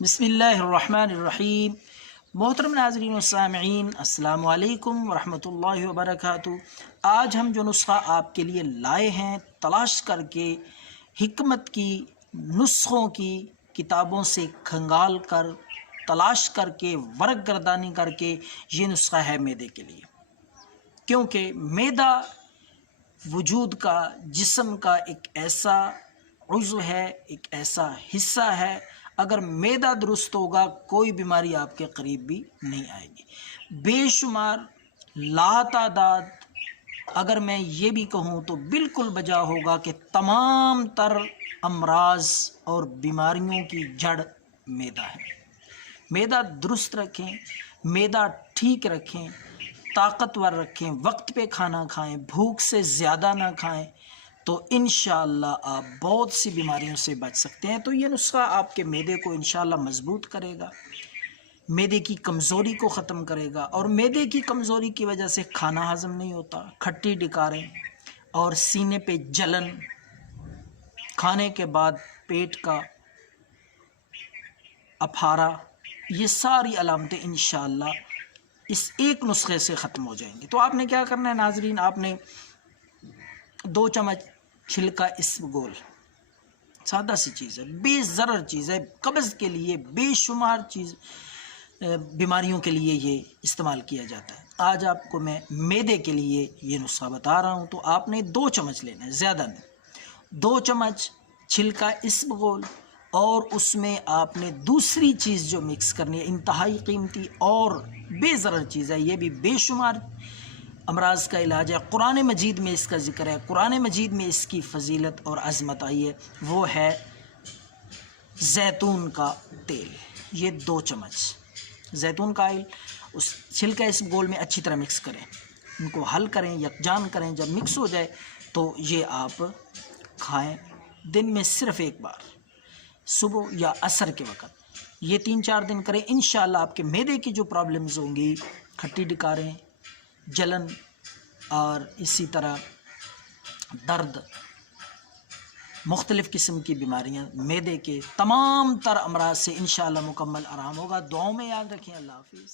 بسم اللہ الرحمن الرحیم۔ محترم ناظرین و سامعین، السلام علیکم ورحمۃ اللہ وبرکاتہ۔ آج ہم جو نسخہ آپ کے لیے لائے ہیں، تلاش کر کے حکمت کی نسخوں کی کتابوں سے کھنگال کر تلاش کر کے ورق گردانی کر کے یہ نسخہ ہے معدے کے لیے، کیونکہ معدہ وجود کا، جسم کا ایک ایسا عضو ہے، ایک ایسا حصہ ہے، اگر معدہ درست ہوگا کوئی بیماری آپ کے قریب بھی نہیں آئے گی۔ بے شمار لاتعداد، اگر میں یہ بھی کہوں تو بالکل بجا ہوگا کہ تمام تر امراض اور بیماریوں کی جڑ معدہ ہے۔ معدہ درست رکھیں، معدہ ٹھیک رکھیں، طاقتور رکھیں، وقت پہ کھانا کھائیں، بھوک سے زیادہ نہ کھائیں، تو انشاءاللہ آپ بہت سی بیماریوں سے بچ سکتے ہیں۔ تو یہ نسخہ آپ کے معدے کو انشاءاللہ مضبوط کرے گا، معدے کی کمزوری کو ختم کرے گا، اور معدے کی کمزوری کی وجہ سے کھانا ہضم نہیں ہوتا، کھٹی ڈکاریں اور سینے پہ جلن، کھانے کے بعد پیٹ کا اپھارا، یہ ساری علامتیں انشاءاللہ اس ایک نسخے سے ختم ہو جائیں گی۔ تو آپ نے کیا کرنا ہے ناظرین، آپ نے 2 چمچ چھلکا اسبگول، سادہ سی چیز ہے، بے ضرر چیز ہے، قبض کے لیے بے شمار چیز بیماریوں کے لیے یہ استعمال کیا جاتا ہے۔ آج آپ کو میں معدے کے لیے یہ نسخہ بتا رہا ہوں، تو آپ نے 2 چمچ لینا ہے، زیادہ نہیں۔ 2 چمچ چھلکا اسبگول، اور اس میں آپ نے دوسری چیز جو مکس کرنی ہے، انتہائی قیمتی اور بے ضرر چیز ہے، یہ بھی بے شمار امراض کا علاج ہے، قرآن مجید میں اس کا ذکر ہے، قرآن مجید میں اس کی فضیلت اور عظمت آئی ہے، وہ ہے زیتون کا تیل۔ یہ 2 چمچ زیتون کا آئل اس چھلکا اسبگول میں اچھی طرح مکس کریں، ان کو حل کریں، یکجان کریں۔ جب مکس ہو جائے تو یہ آپ کھائیں دن میں صرف ایک بار، صبح یا عصر کے وقت۔ یہ 3-4 دن کریں، انشاءاللہ آپ کے معدے کی جو پرابلمز ہوں گی، کھٹی ڈکاریں، جلن اور اسی طرح درد، مختلف قسم کی بیماریاں، معدے کے تمام تر امراض سے انشاءاللہ مکمل آرام ہوگا۔ دعاؤں میں یاد رکھیں۔ اللہ حافظ۔